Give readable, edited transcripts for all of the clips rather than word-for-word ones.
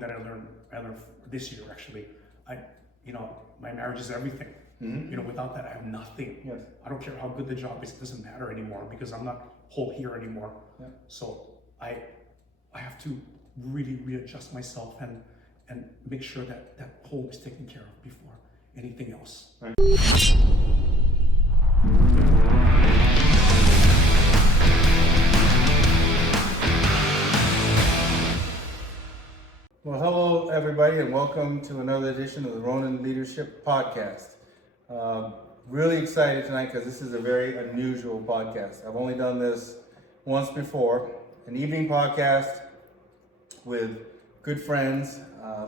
that I learned this year actually. My marriage is everything. Without that, I have nothing. Yes. I don't care how good the job is; it doesn't matter anymore because I'm not whole here anymore. Yeah. So I have to really readjust myself and make sure that home is taken care of before anything else. Right. Well, hello everybody, and welcome to another edition of the Ronin Leadership Podcast. Really excited tonight because this is a very unusual podcast. I've only done this once before, an evening podcast with good friends.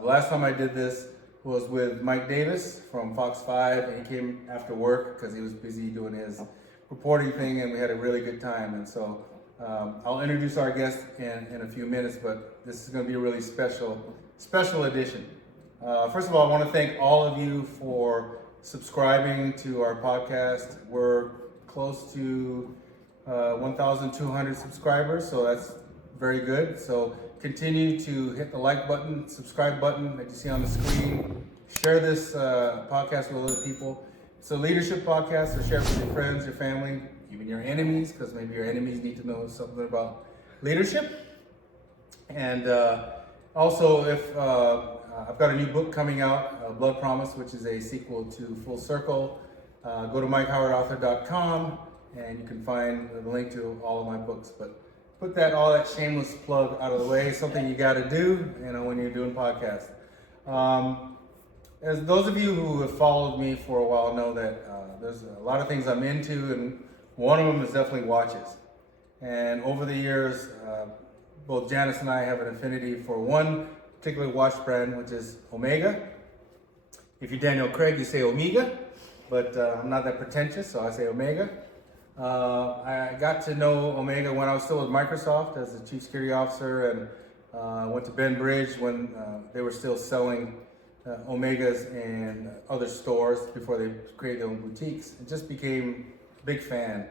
The last time I did this was with Mike Davis from Fox 5, and he came after work because he was busy doing his reporting thing, and we had a really good time. And so I'll introduce our guest in a few minutes, but this is going to be a really special edition. First of all, I want to thank all of you for subscribing to our podcast. We're close to 1,200 subscribers, so that's very good. So continue to hit the like button, subscribe button that you see on the screen. Share this podcast with other people. It's a leadership podcast, so share it with your friends, your family, even your enemies, because maybe your enemies need to know something about leadership. And also, if I've got a new book coming out, Blood Promise, which is a sequel to Full Circle. Go to MikeHowardAuthor.com and you can find the link to all of my books. But put all that shameless plug out of the way. Something you got to do, when you're doing podcasts. As those of you who have followed me for a while know that there's a lot of things I'm into, and one of them is definitely watches. And over the years, both Janice and I have an affinity for one particular watch brand, which is Omega. If you're Daniel Craig, you say Omega, but I'm not that pretentious, so I say Omega. I got to know Omega when I was still with Microsoft as the chief security officer, and went to Ben Bridge when they were still selling Omegas in other stores before they created their own boutiques. And just became a big fan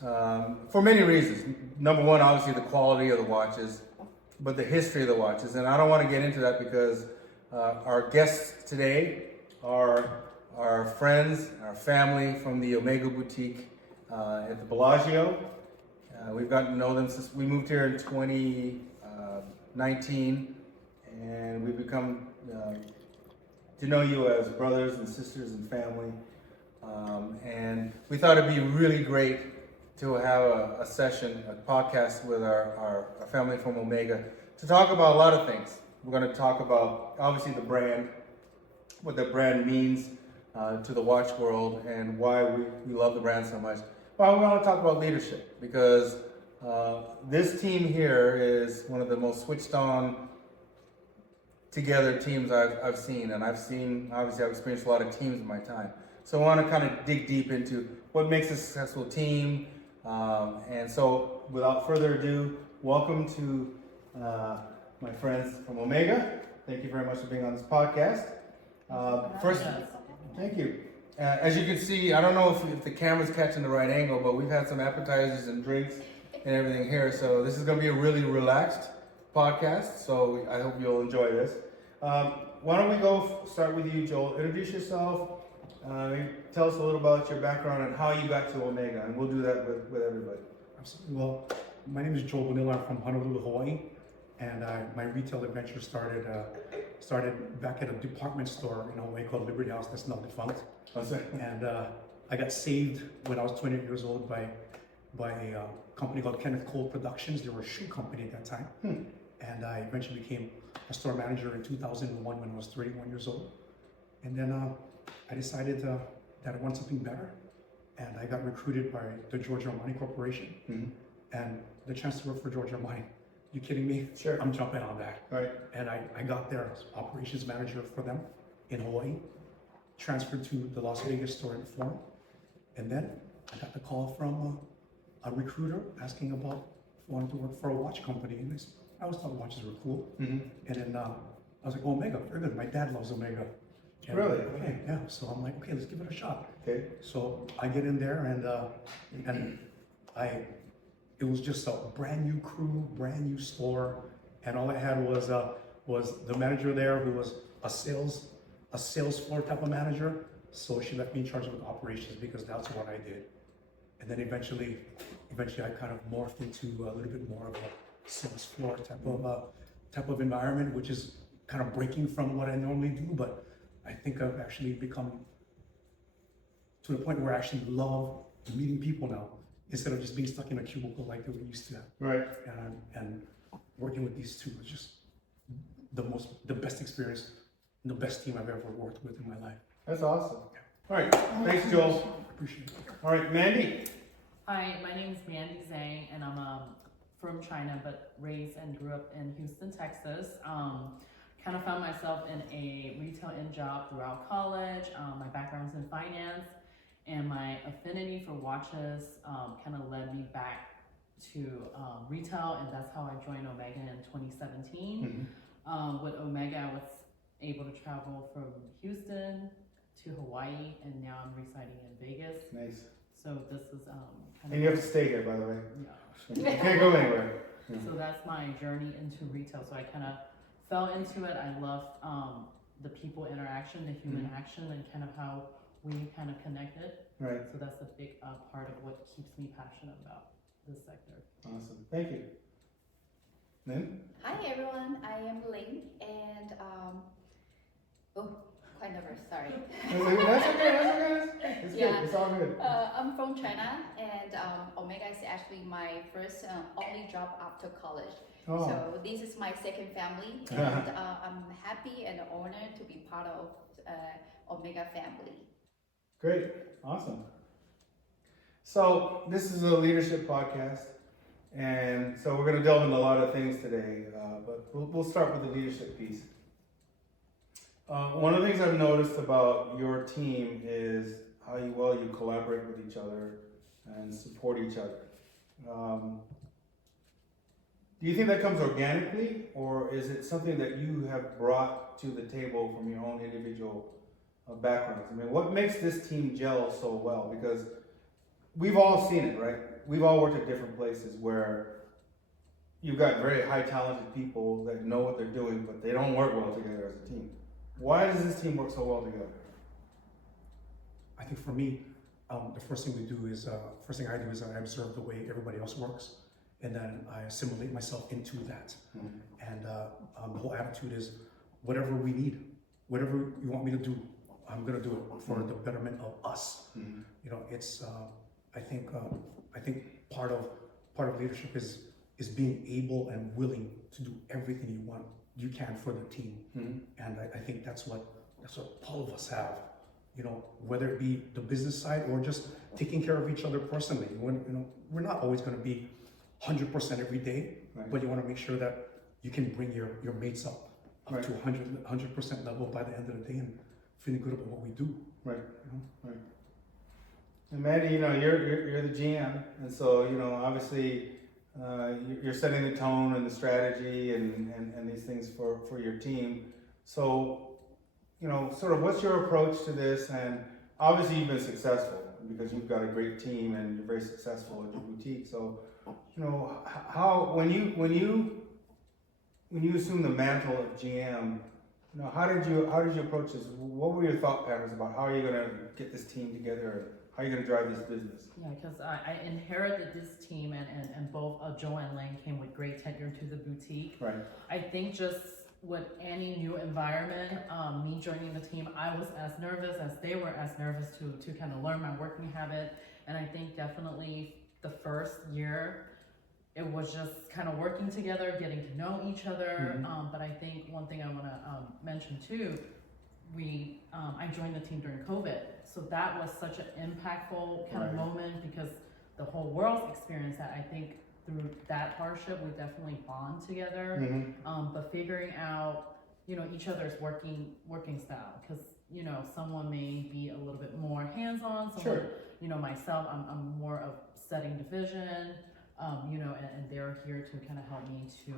for many reasons. Number one, obviously the quality of the watches, but the history of the watches. And I don't want to get into that because our guests today are our friends, our family from the Omega Boutique at the Bellagio. We've gotten to know them since we moved here in 2019, and we've become to know you as brothers and sisters and family. And we thought it'd be really great to have a session, a podcast with our family from Omega to talk about a lot of things. We're going to talk about, obviously, the brand, what the brand means to the watch world, and why we love the brand so much. Well, we want to talk about leadership, because this team here is one of the most switched on together teams I've seen. And obviously I've experienced a lot of teams in my time. So I want to kind of dig deep into what makes a successful team. And so, without further ado, welcome to my friends from Omega. Thank you very much for being on this podcast. First, thank you. As you can see, I don't know if the camera's catching the right angle, but we've had some appetizers and drinks and everything here. So this is going to be a really relaxed podcast. So I hope you'll enjoy this. Why don't we start with you, Joel? Introduce yourself. Tell us a little about your background and how you got to Omega, and we'll do that with everybody. Absolutely. Well, my name is Joel Bonilla. I'm from Honolulu, Hawaii, and my retail adventure started back at a department store in Hawaii called Liberty House, that's now defunct. And I got saved when I was 20 years old by a company called Kenneth Cole Productions. They were a shoe company at that time. And I eventually became a store manager in 2001 when I was 31 years old. And then I decided that I want something better, and I got recruited by the Giorgio Armani Corporation, and the chance to work for Giorgio Armani. You kidding me? Sure. I'm jumping on that. Right. And I got there as operations manager for them in Hawaii, transferred to the Las Vegas store in Forum, and then I got the call from a recruiter asking about if I wanted to work for a watch company, and I always thought watches were cool. And then I was like, Omega, very good. My dad loves Omega. And Really? Okay, yeah. So I'm like, okay, let's give it a shot. Okay. So I get in there, and it was just a brand new crew, brand new store, and all I had was was the manager there who was a sales floor type of manager. So she left me in charge of operations because that's what I did. And then eventually I kind of morphed into a little bit more of a sales floor type of environment, which is kind of breaking from what I normally do. But I think I've actually become to the point where I actually love meeting people now, instead of just being stuck in a cubicle like we used to have. Right. And working with these two was just the best experience, the best team I've ever worked with in my life. That's awesome. All right. Thanks, Joel. Appreciate it. All right, Mandy. Hi, my name is Mandy Zhang, and I'm from China, but raised and grew up in Houston, Texas. Kind of found myself in a retail end job throughout college. My background's in finance, and my affinity for watches kind of led me back to retail, and that's how I joined Omega in 2017. With Omega, I was able to travel from Houston to Hawaii, and now I'm residing in Vegas. Nice. So this is kind of. And you have to stay here, by the way. Yeah. You can't go anywhere. So that's my journey into retail. So I kind of fell into it. I love the people interaction, the human action, and kind of how we kind of connected. Right. So that's a big part of what keeps me passionate about this sector. Awesome. Thank you. Lynn? Hi everyone, I am Ling, and quite nervous, sorry. That's okay. It's good. Yeah. It's all good. I'm from China, and Omega is actually my first only job after college. Oh. So this is my second family, and I'm happy and honored to be part of Omega family. Great. Awesome. So this is a leadership podcast, and so we're going to delve into a lot of things today, but we'll start with the leadership piece. One of the things I've noticed about your team is how well you collaborate with each other and support each other. Do you think that comes organically, or is it something that you have brought to the table from your own individual backgrounds? I mean, what makes this team gel so well? Because we've all seen it, right? We've all worked at different places where you've got very high talented people that know what they're doing, but they don't work well together as a team. Why does this team work so well together? I think for me, the first thing I do is I observe the way everybody else works, and then I assimilate myself into that. And the whole attitude is, whatever we need, whatever you want me to do, I'm gonna do it for the betterment of us. You know, it's I think part of leadership is being able and willing to do everything you can for the team. And I think that's what all of us have. You know, whether it be the business side or just taking care of each other personally. We're not always going to be 100% every day, Right. but you want to make sure that you can bring your mates up Right. to 100% level by the end of the day and feeling good about what we do. Right. You know? Right. And Mandy, you're the GM, and so obviously you're setting the tone and the strategy and these things for your team. So sort of what's your approach to this? And obviously you've been successful because you've got a great team and you're very successful at your boutique. So how when you assume the mantle of GM, how did you approach this? What were your thought patterns about how are you going to get this team together? How are you going to drive this business? Yeah, because I inherited this team, and both Joe and Lane came with great tenure to the boutique. Right. I think just with any new environment, me joining the team, I was as nervous as they were as nervous to kind of learn my working habit. And I think definitely the first year, it was just kind of working together, getting to know each other. But I think one thing I want to mention too, I joined the team during COVID. So that was such an impactful kind of moment because the whole world's experienced that. I think through that hardship, we definitely bond together. But figuring out, each other's working style, because someone may be a little bit more hands-on. Someone, myself, I'm more of setting the vision. And they're here to kind of help me to,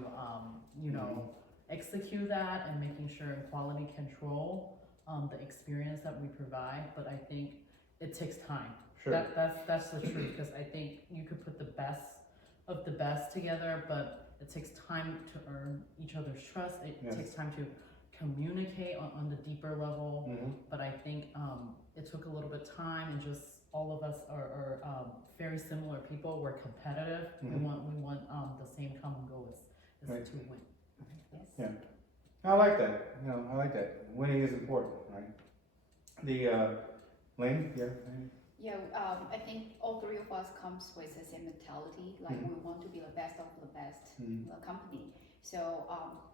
execute that and making sure in quality control the experience that we provide. But I think it takes time. That's the truth, because I think you could put the best of the best together, but it takes time to earn each other's trust. It Yes. takes time to communicate on the deeper level. Mm-hmm. But I think it took a little bit of time, and just all of us are very similar people. We're competitive. Mhm. We want the same common goal is Right. to win. Yes. Yeah. I like that. I like that. Winning is important, right? Lane, yeah. Yeah, I think all three of us comes with the same mentality, like we want to be the best of the best company. So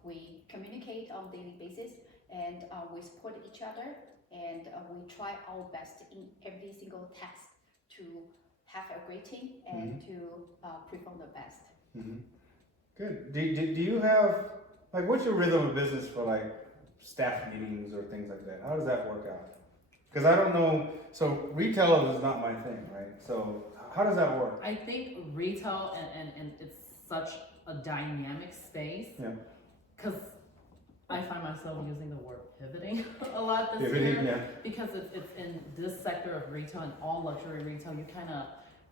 we communicate on daily basis, and we support each other, and we try our best in every single task to have a great team and to perform the best. Mm-hmm. Good. Do you have, like, what's your rhythm of business for, like, staff meetings or things like that? How does that work out? Because I don't know, so retail is not my thing, right? So how does that work? I think retail and it's such a dynamic space. Yeah. Because I find myself using the word pivoting a lot this Pivoting, year. yeah. Because it's in this sector of retail and all luxury retail, you kind of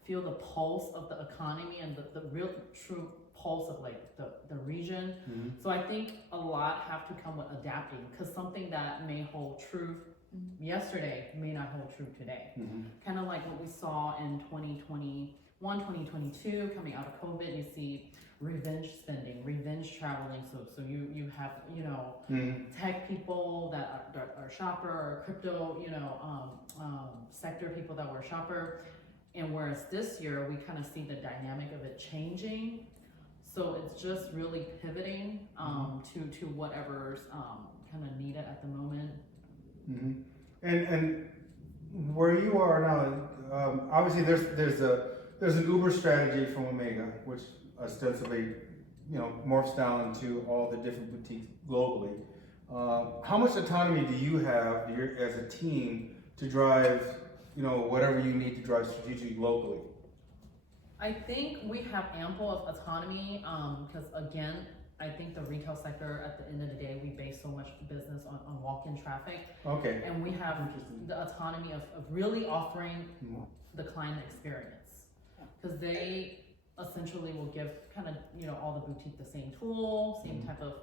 feel the pulse of the economy and the real true pulse of like the region. Mm-hmm. So I think a lot have to come with adapting, because something that may hold true yesterday may not hold true today. Mm-hmm. Kind of like what we saw in 2021, 2022, coming out of COVID, you see revenge spending, revenge traveling. So you have, tech people that are shopper, or crypto, sector people that were shopper. And whereas this year, we kind of see the dynamic of it changing. So it's just really pivoting to whatever's kind of needed at the moment. Mm-hmm. And where you are now, obviously there's an Uber strategy from Omega, which ostensibly morphs down into all the different boutiques globally. How much autonomy do you have as a team to drive whatever you need to drive strategically locally? I think we have ample of autonomy because again, I think the retail sector, at the end of the day, we base so much business on walk-in traffic. Okay. And we have Interesting. the autonomy of really offering Mhm. the client experience. Because they essentially will give kind of, all the boutique the same tool, same type of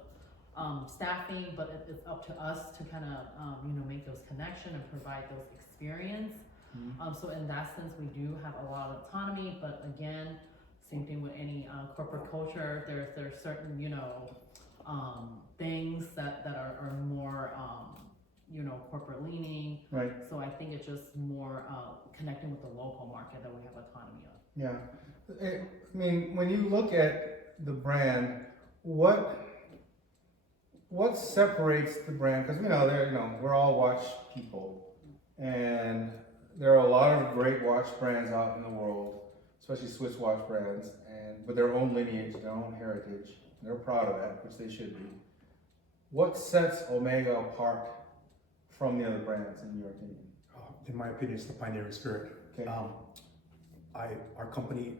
staffing, but it's up to us to kind of, make those connections and provide those experience. So in that sense, we do have a lot of autonomy, but again, same thing with any corporate culture. There's certain things that are more corporate leaning. Right. So I think it's just more connecting with the local market that we have autonomy of. Yeah. I mean, when you look at the brand, what separates the brand? Because we're all watch people, and there are a lot of great watch brands out in the world, especially Swiss watch brands, and with their own lineage, their own heritage. They're proud of that, which they should be. What sets Omega apart from the other brands, in your opinion? In my opinion, it's the pioneering spirit. Okay. Our company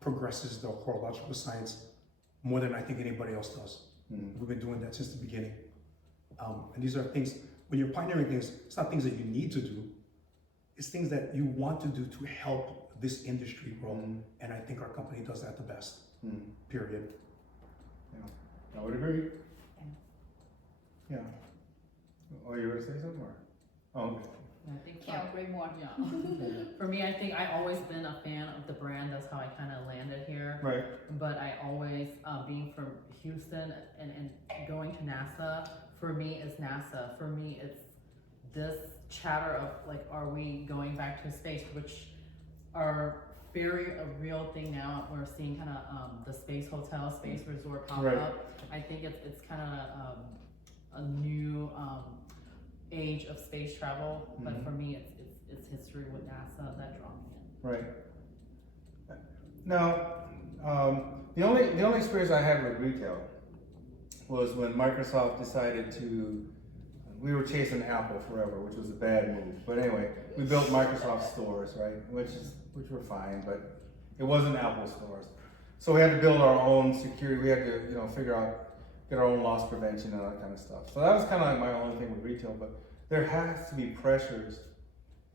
progresses the horological science more than I think anybody else does. Mm-hmm. We've been doing that since the beginning. And these are things, when you're pioneering things, it's not things that you need to do, it's things that you want to do to help this industry grow. Mm-hmm. And I think our company does that the best, Mm-hmm. period. I would agree. Yeah. Oh, you were to say something more? Oh, okay. And I think Can't agree more. yeah. For me, I think I've always been a fan of the brand. That's how I kind of landed here. Right. But I always, being from Houston and going to NASA, for me it's NASA. For me it's this chatter of like, are we going back to space, which are very a real thing now. We're seeing kind of the space hotel, space resort pop Right. up. I think it's kind of a new age of space travel. But for me it's history with NASA that draw me in. Right. Now, the only experience I had with retail was when Microsoft decided to. We were chasing Apple forever, which was a bad move. But anyway, we built Microsoft stores, right? Which were fine, but it wasn't Apple stores. So we had to build our own security. We had to, get our own loss prevention and all that kind of stuff. So that was kind of like my only thing with retail. But there has to be pressures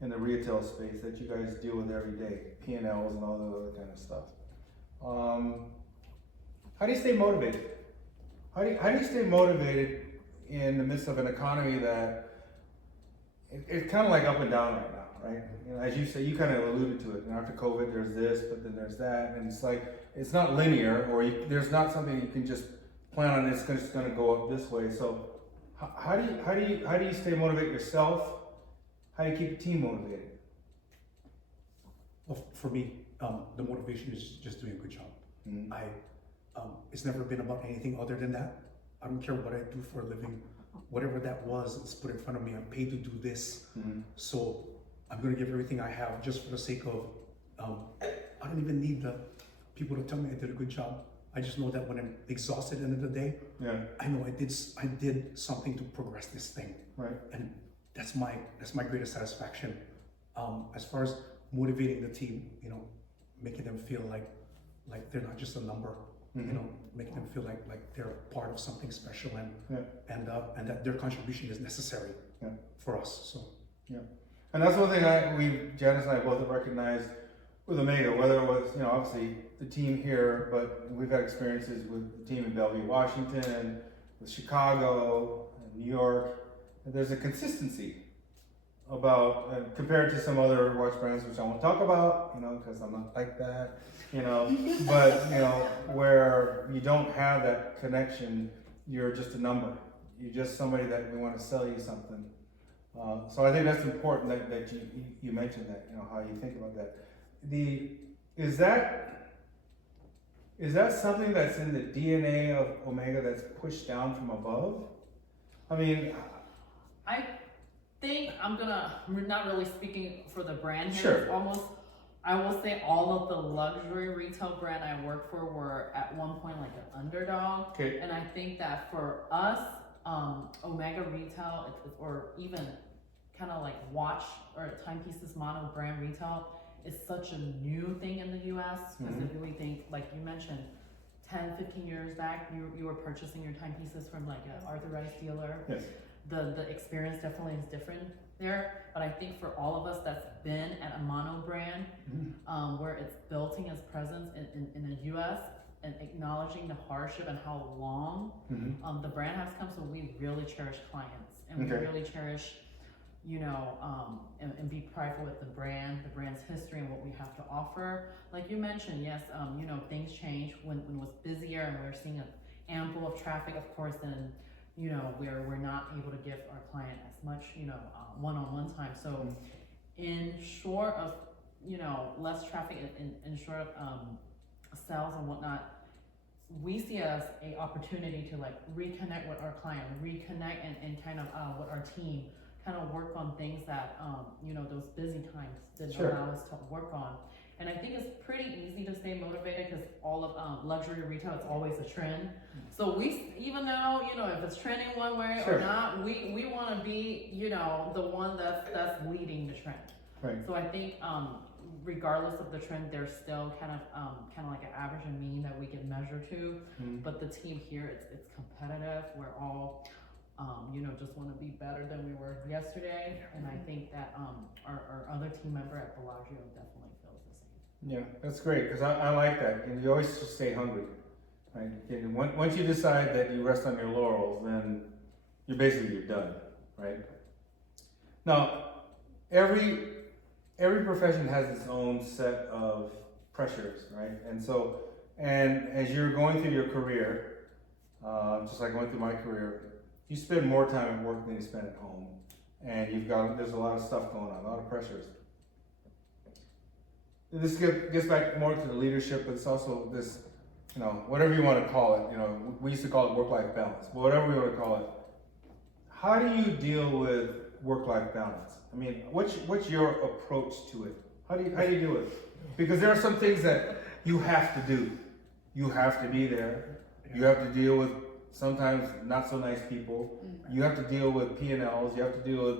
in the retail space that you guys deal with every day, P&Ls and all the other kind of stuff. How do you stay motivated? How do you stay motivated in the midst of an economy that it's kind of like up and down right now, right? You know, as you say, you kind of alluded to it. And after COVID, there's this, but then there's that, and it's like it's not linear, or there's not something you can just plan on. It's just going to go up this way. So, how do you stay motivated yourself? How do you keep the team motivated? Well, for me, the motivation is just doing a good job. Mm-hmm. It's never been about anything other than that. I don't care what I do for a living, whatever that was, it's put in front of me. I'm paid to do this, so I'm going to give everything I have just for the sake of. I don't even need the people to tell me I did a good job. I just know that when I'm exhausted at the end of the day, I know I did something to progress this thing, Right. and that's my greatest satisfaction. As far as motivating the team, you know, making them feel like they're not just a number. You know, making them feel like they're part of something special, and that their contribution is necessary for us. So And that's one thing Janice and I both have recognized with Omega, whether it was, you know, obviously the team here, but we've had experiences with the team in Bellevue, Washington, with Chicago, and New York. And there's a consistency about, compared to some other watch brands, which I won't talk about, you know, because I'm not like that, you know, but, you know, where you don't have that connection, you're just a number. You're just somebody that we want to sell you something. So I think that's important that you mentioned that, you know, how you think about that. Is that something that's in the DNA of Omega that's pushed down from above? I mean, I think I'm not really speaking for the brand here. Sure. It's almost, I will say all of the luxury retail brand I worked for were at one point like an underdog. Okay. And I think that for us, Omega Retail, or even kind of like watch or timepieces mono brand retail, is such a new thing in the US. Because I really think, like you mentioned, 10, 15 years back, you were purchasing your timepieces from like an Arthur Rice dealer. Yes. The experience definitely is different there, but I think for all of us that's been at a mono brand, where it's building its presence in the US and acknowledging the hardship and how long the brand has come, so we really cherish clients, and we really cherish, you know, and be prideful with the brand's history and what we have to offer. Like you mentioned, yes, you know, things change when it was busier and we were seeing an ample of traffic, of course, then, you know, we're not able to give our client as much, you know, one-on-one time. So in short of, you know, less traffic, in short of sales and whatnot, we see it as a opportunity to like reconnect with our client, reconnect and kind of with our team, kind of work on things that, you know, those busy times didn't allow us to work on. And I think it's pretty easy to stay motivated because all of luxury retail, it's always a trend. So we, even though, you know, if it's trending one way or not, we want to be, you know, the one that's leading the trend. Right. So I think regardless of the trend, there's still kind of like an average and mean that we can measure to. But the team here, it's competitive. We're all, you know, just want to be better than we were yesterday. And I think that our other team member at Bellagio definitely feels the same. Yeah, that's great, because I like that. And you always just stay hungry, right? And once you decide that you rest on your laurels, then you're done, right? Now, every profession has its own set of pressures, right? And so, and as you're going through your career, just like going through my career, you spend more time at work than you spend at home, and there's a lot of stuff going on, a lot of pressures. This gets back more to the leadership, but it's also this, you know, whatever you want to call it. You know, we used to call it work-life balance, but whatever we want to call it. How do you deal with work-life balance? I mean, what's your approach to it? How do you do it? Because there are some things that you have to do. You have to be there. You have to deal with sometimes not so nice people. You have to deal with P&Ls. You have to deal with,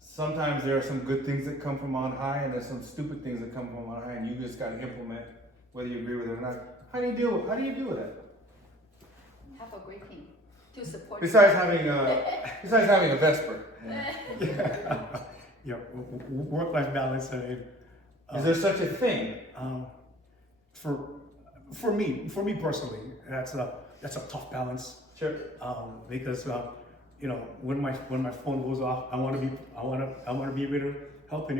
sometimes there are some good things that come from on high, and there's some stupid things that come from on high, and you just got to implement whether you agree with it or not. How do you deal with that? Have a great team to support. Besides having a Vesper. Yeah, work-life balance. Is there such a thing? For for me personally, that's a tough balance. Sure. Because you know, when my phone goes off, I want to be able to help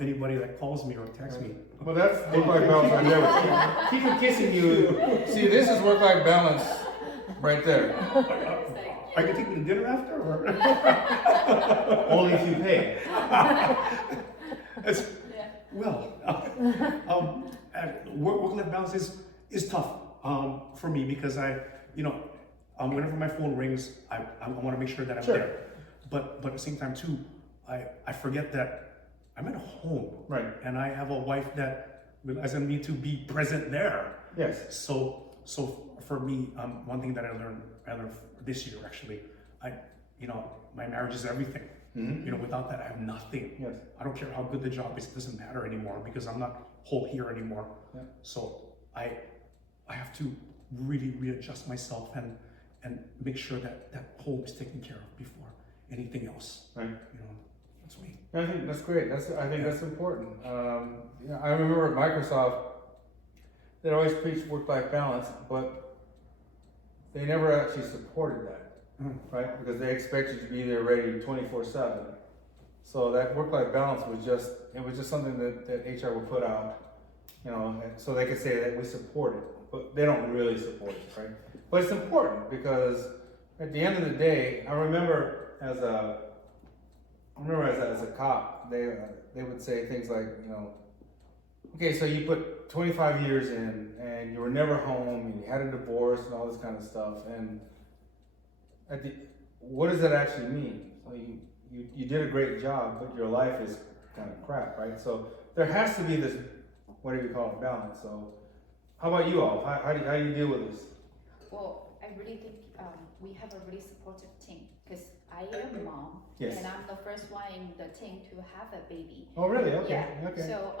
anybody that calls me or texts me. Well, that's work-life balance right there. Keep it kissing you. See, this is work-life balance right there. Are you gonna take me to dinner after, or? Only if you pay. It's, well, work-life balance is tough for me because whenever my phone rings, I want to make sure that I'm Sure. there. But at the same time too, I forget that I'm at home. Right. And I have a wife that relies on me to be present there. Yes. So for me, one thing that I learned this year actually, my marriage is everything. Mm-hmm. Without that, I have nothing. Yes. I don't care how good the job is; it doesn't matter anymore because I'm not whole here anymore. Yeah. So I have to really readjust myself and make sure that home is taken care of before anything else. Right. That's me. I think that's great. I think that's important. I remember at Microsoft, they always preached work-life balance, but they never actually supported that, right? Because they expected you to be there ready 24/7. So that work-life balance was just something that HR would put out, so they could say that we support it, but they don't really support it, right? But it's important because at the end of the day, I remember as a cop, they would say things like, okay, so you put 25 years in and you were never home and you had a divorce and all this kind of stuff, and what does that actually mean? So you did a great job, but your life is kind of crap, right? So there has to be this, what do you call it, balance. So how about you all? How do you deal with this? Well, I really think we have a really supportive team because I am a mom, Yes. and I'm the first one in the team to have a baby. Oh, really? Okay. Yeah. Okay. So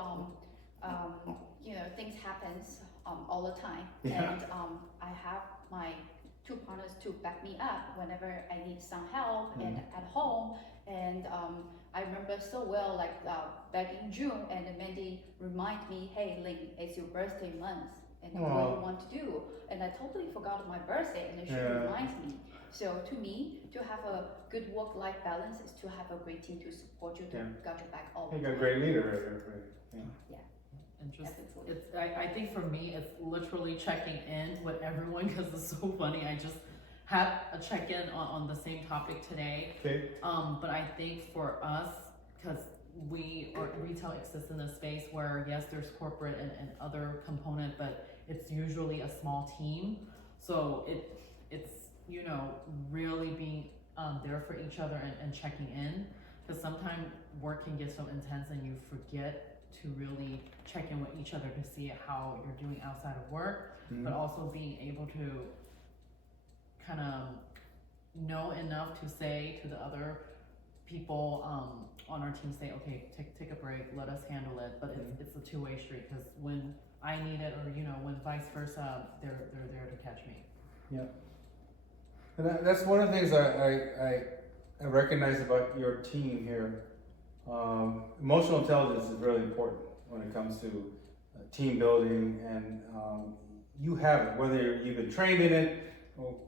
things happens all the time, Yeah. and I have my two partners to back me up whenever I need some help and at home. And I remember so well, like back in June, and Mandy reminded me, "Hey, Ling, it's your birthday month, and what do you want to do?" And I totally forgot my birthday, and then she reminds me. So to me, to have a good work-life balance is to have a great team to support you, to got your back all the You time. got a great leader right here. Yeah. And just, Absolutely. I think for me, it's literally checking in with everyone because it's so funny. I just had a check-in on the same topic today. Okay. But I think for us, because retail exists in a space where, yes, there's corporate and other component, but it's usually a small team. So it's really being there for each other and checking in. Because sometimes work can get so intense and you forget to really check in with each other to see how you're doing outside of work, but also being able to kind of know enough to say to the other people on our team, say, okay, take a break, let us handle it. But it's a two-way street because when I need it, or when vice versa, they're there to catch me. Yeah. And that's one of the things I recognize about your team here. Emotional intelligence is really important when it comes to team building, and you have it, whether you've been trained in it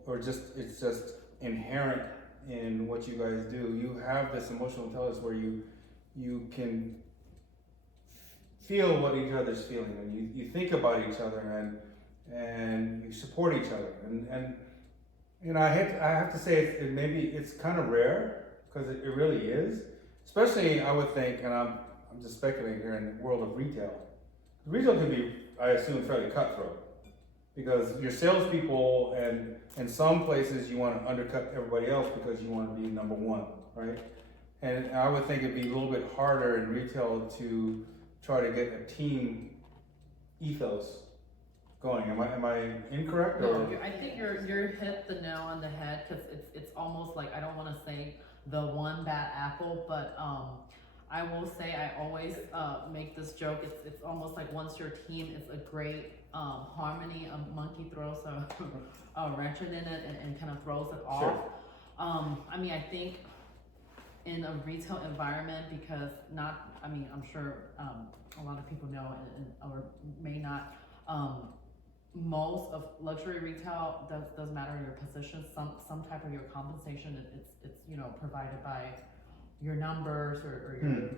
or it's just inherent in what you guys do. You have this emotional intelligence where you can feel what each other's feeling, and you think about each other and you support each other, and I have to say it's kind of rare because it really is. Especially, I would think, and I'm just speculating here, in the world of retail. Retail can be, I assume, fairly cutthroat because your salespeople, and in some places you want to undercut everybody else because you want to be number one, right? And I would think it'd be a little bit harder in retail to try to get a team ethos going. Am I incorrect? No, Or? I think you're hit the nail on the head because it's almost like, I don't want to say the one bad apple, but I will say I always make this joke. It's almost like once your team is a great harmony, a monkey throws a wrench in it and kind of throws it off. Sure. I think in a retail environment, because I'm sure a lot of people know or may not. most of luxury retail doesn't matter your position, some type of your compensation, it's you know, provided by your numbers or your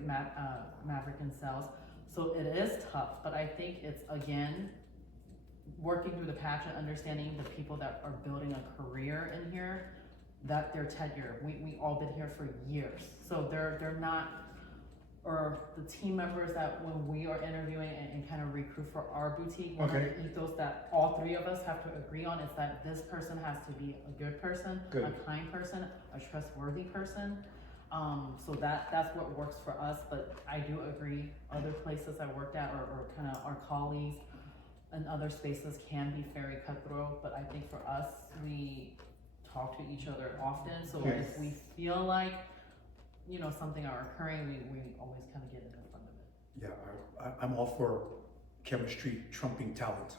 maverick in sales. So it is tough, but I think it's, again, working through the patch and understanding the people that are building a career in here, that their tenure, we all been here for years. So they're not, or the team members that when we are interviewing and kind of recruit for our boutique, one of the ethos that all three of us have to agree on is that this person has to be a good person, a kind person, a trustworthy person. So that's what works for us, but I do agree, other places I worked at or kind of our colleagues and other spaces can be very cutthroat, but I think for us, we talk to each other often, so if we feel like, you know, something are occurring, we always kind of get in front of it. Yeah, I'm all for chemistry trumping talent.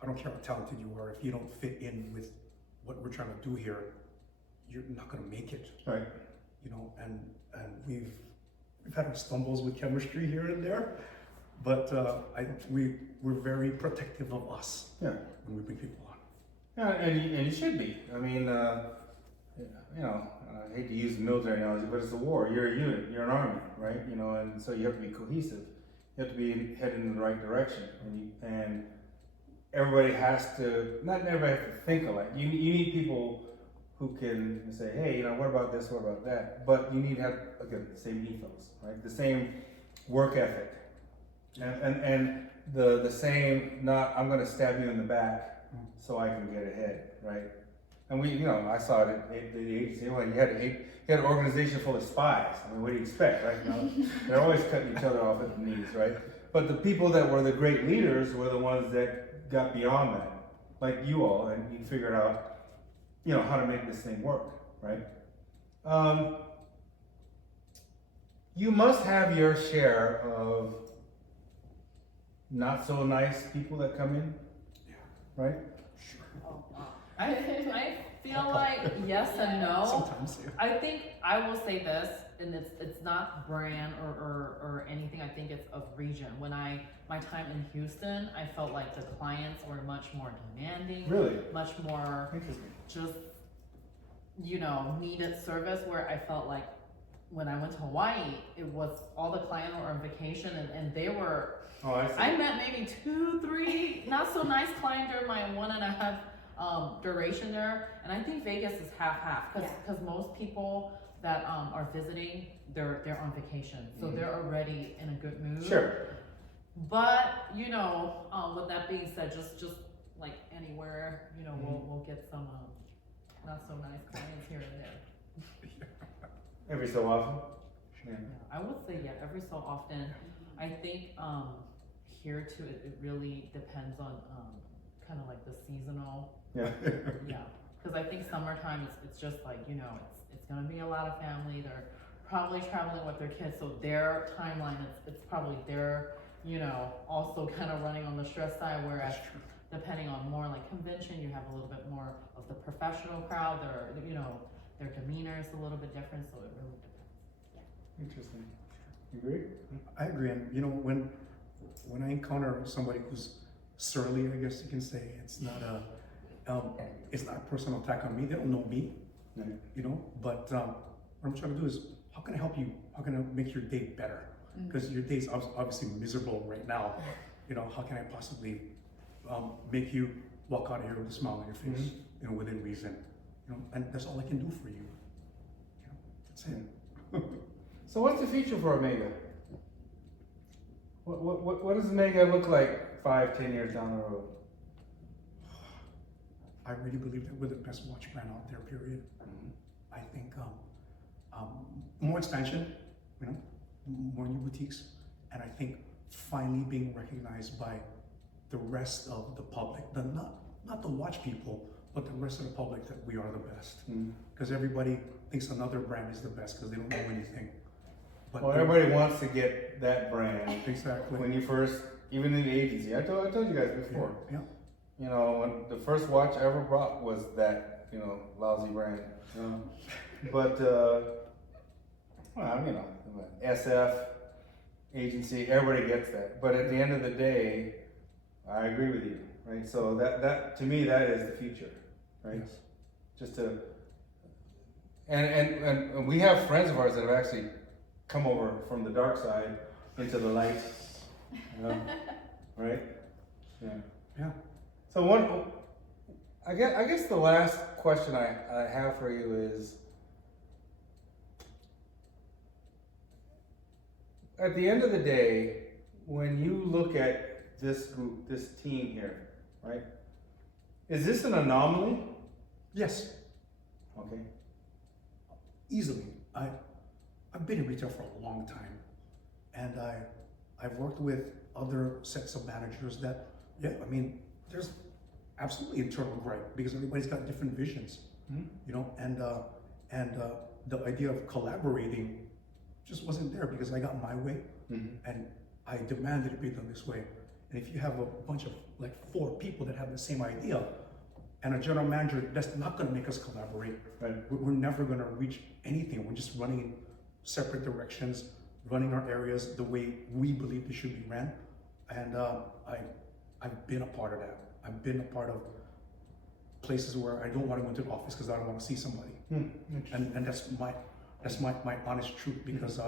I don't care how talented you are, if you don't fit in with what we're trying to do here, you're not gonna make it. Right. You know, and we've had our stumbles with chemistry here and there, but we're very protective of us when we bring people on. Yeah, and you should be. I mean, you know, I hate to use the military analogy, but it's a war. You're a unit. You're an army, right? You know, and so you have to be cohesive. You have to be headed in the right direction, and everybody has to. Not everybody has to think alike. You need people who can say, hey, you know, what about this? What about that? But you need to have, again, the same ethos, right? The same work ethic, and the same. Not, I'm going to stab you in the back so I can get ahead, right? And we, you know, I saw it at the agency. Well, you had an organization full of spies. I mean, what do you expect, right? You know, they're always cutting each other off at the knees, right? But the people that were the great leaders were the ones that got beyond that, like you all, and you figured out, you know, how to make this thing work, right? You must have your share of not so nice people that come in, right? Oh, wow. I feel like yes and no. Sometimes, yeah. I think I will say this, and it's not brand or anything. I think it's of region. When my time in Houston, I felt like the clients were much more demanding. Really? Much more Interesting. just, you know, needed service, where I felt like when I went to Hawaii, it was all the clients were on vacation and they were, Oh, I see. I met maybe 2, 3 not so nice clients during my 1.5 duration there, and I think Vegas is half because most people that are visiting, they're on vacation, so they're already in a good mood. Sure. But you know, with that being said, just like anywhere, you know, we'll get some not so nice clients here and there. Every so often. Yeah, I would say every so often. I think here too, it really depends on kind of like the seasonal. Yeah. Yeah, because I think summertime it's just like, you know, it's gonna be a lot of family. They're probably traveling with their kids, so their timeline it's probably their, you know, also kind of running on the stress side. Whereas depending on more like convention, you have a little bit more of the professional crowd. You know, their demeanor is a little bit different, so it really depends. Interesting. You agree? I agree, and you know, when I encounter somebody who's surly, I guess you can say, it's not a personal attack on me. They don't know me, you know. But what I'm trying to do is, how can I help you? How can I make your day better? Because your day's obviously miserable right now. You know, how can I possibly make you walk out of here with a smile on your face? You know, within reason. You know, and that's all I can do for you. You know, that's it. So what's the future for Omega? What does Omega look like 5-10 years down the road? I really believe that we're the best watch brand out there, period. I think more expansion, you know, more new boutiques, and I think finally being recognized by the rest of the public, not the watch people, but the rest of the public, that we are the best. Because everybody thinks another brand is the best because they don't know anything. But Well, everybody wants to get that brand. Exactly. When you first, even in the agency, I told you guys before. Yeah. You know, when the first watch I ever brought was that, you know, lousy brand. But well, you know, SF agency, everybody gets that. But at the end of the day, I agree with you, right? So that to me, that is the future, right? Yes. Just to, and we have friends of ours that have actually come over from the dark side into the light, you know, right? Yeah. Yeah. So I guess the last question I have for you is, at the end of the day, when you look at this group, this team here, right? Is this an anomaly? Yes, Okay. easily. I've been in retail for a long time, and I've worked with other sets of managers that, yeah, I mean, there's absolutely internal gripe because everybody's got different visions, you know, and the idea of collaborating just wasn't there because I got my way, and I demanded it be done this way. And if you have a bunch of like 4 people that have the same idea, and a general manager, that's not going to make us collaborate. Right. We're never going to reach anything. We're just running in separate directions, running our areas the way we believe they should be ran. And I've been a part of that. I've been a part of places where I don't want to go into the office because I don't want to see somebody. And that's my honest truth because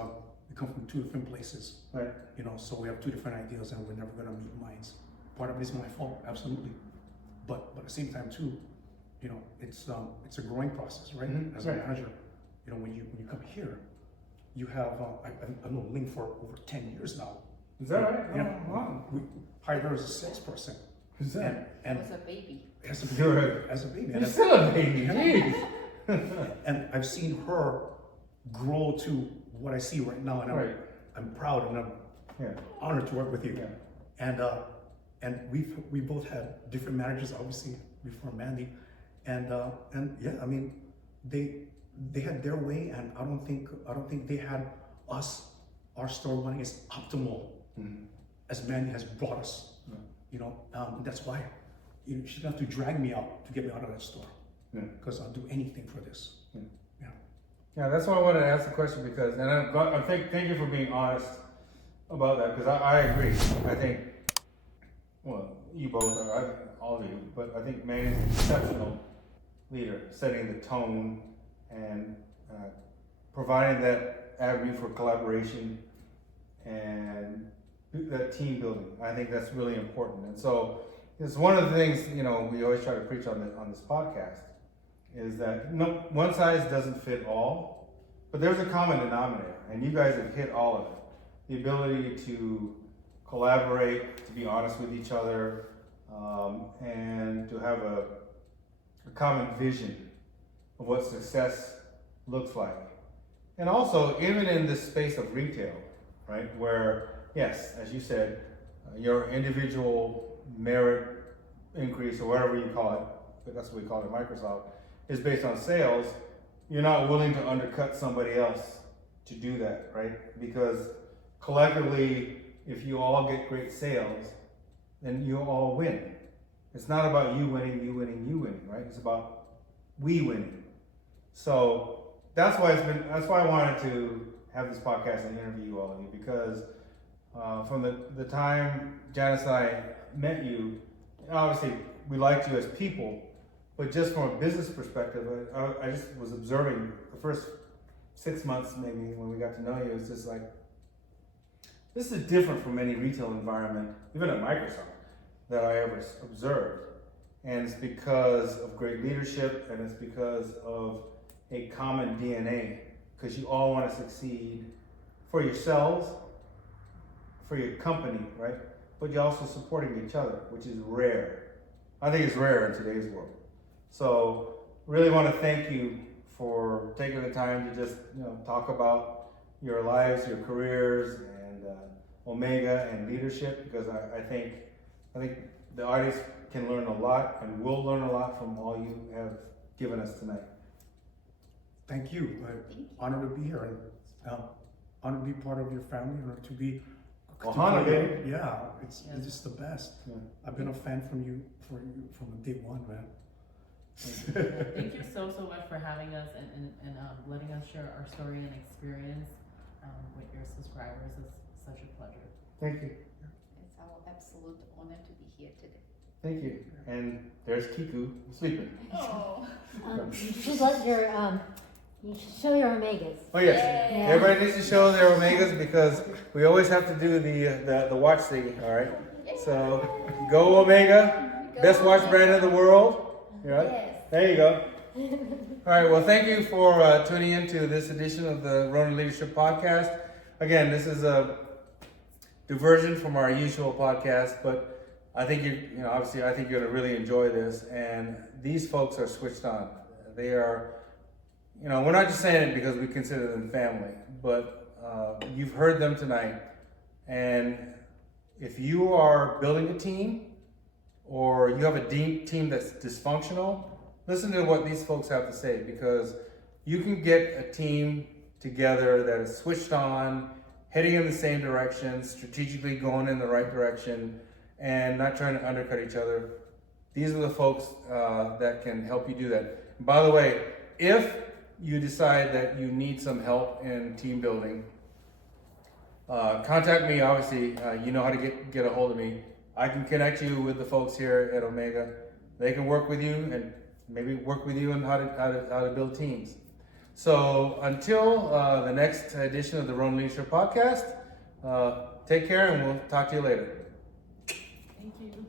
we come from 2 different places. Right. You know, so we have 2 different ideas and we're never going to meet minds. Part of it is my fault, absolutely. But at the same time too, you know, it's a growing process, right? As a manager, you know, when you come here, you have I've known Ling for over 10 years now. Is that right? Yeah. Oh, wow. We hired her as a salesperson. Is that? And It was a baby. as a You're baby, right. as a baby. You're And, still a baby. Jeez. and I've seen her grow to what I see right now, and Right. I'm proud and I'm Yeah. honored to work with you. Yeah. And we both had different managers, obviously, before Mandy, and yeah, I mean, they had their way, and I don't think they had our store running as optimal as Mandy has brought us. Yeah. You know, that's why she's gonna have to drag me out to get me out of that store, Yeah. because I'll do anything for this. Yeah, that's why I wanted to ask the question because, and thank you for being honest about that because I agree. I think, well, you both are, all of you, but I think Manny is an exceptional leader, setting the tone and providing that avenue for collaboration and that team building. I think that's really important. And so it's one of the things, you know, we always try to preach on this podcast is that no one size doesn't fit all, but there's a common denominator, and you guys have hit all of it. The ability to collaborate, to be honest with each other, and to have a common vision of what success looks like. And also, even in this space of retail, right, where, yes, as you said, your individual merit increase, or whatever you call it, but that's what we call it at Microsoft, is based on sales. You're not willing to undercut somebody else to do that, right? Because collectively, if you all get great sales, then you all win. It's not about you winning, right? It's about we winning. So that's why I wanted to have this podcast and interview all of you, because from the time Janice and I met you, obviously we liked you as people, but just from a business perspective, I just was observing the first 6 months maybe when we got to know you. It's just like, this is different from any retail environment, even at Microsoft, that I ever observed. And it's because of great leadership, and it's because of a common DNA, because you all want to succeed for yourselves, for your company, right? But you're also supporting each other, which is rare. I think it's rare in today's world. So really want to thank you for taking the time to just, you know, talk about your lives, your careers, and Omega and leadership, because I think the audience can learn a lot and will learn a lot from all you have given us tonight. Thank you. Honored to be here, and honored to be part of your family, honored to be. Ohana, baby. Yeah, it's just the best. Yeah. I've been a fan from from day one, man. Thank you so much for having us and letting us share our story and experience with your subscribers. It's such a pleasure. Thank you. It's our absolute honor to be here today. Thank you. And there's Kiku sleeping. Oh. You should let your you should show your omegas. Oh yes, Yeah. everybody needs to show their omegas because we always have to do the watch thing. All right. So go Omega, best watch brand in the world. Yeah. Yes. There you go. All right. Well, thank you for tuning in to this edition of the Ronin Leadership Podcast. Again, this is a diversion from our usual podcast, but I think obviously, I think you're gonna really enjoy this. And these folks are switched on. They are, we're not just saying it because we consider them family, but you've heard them tonight. And if you are building a team or you have a team that's dysfunctional, listen to what these folks have to say, because you can get a team together that is switched on, heading in the same direction, strategically going in the right direction, and not trying to undercut each other. These are the folks that can help you do that. And by the way, if you decide that you need some help in team building, contact me. Obviously, you know how to get a hold of me. I can connect you with the folks here at Omega. They can work with you and maybe work with you on how to build teams. So until the next edition of the Ronin Leadership Podcast, take care and we'll talk to you later. Thank you.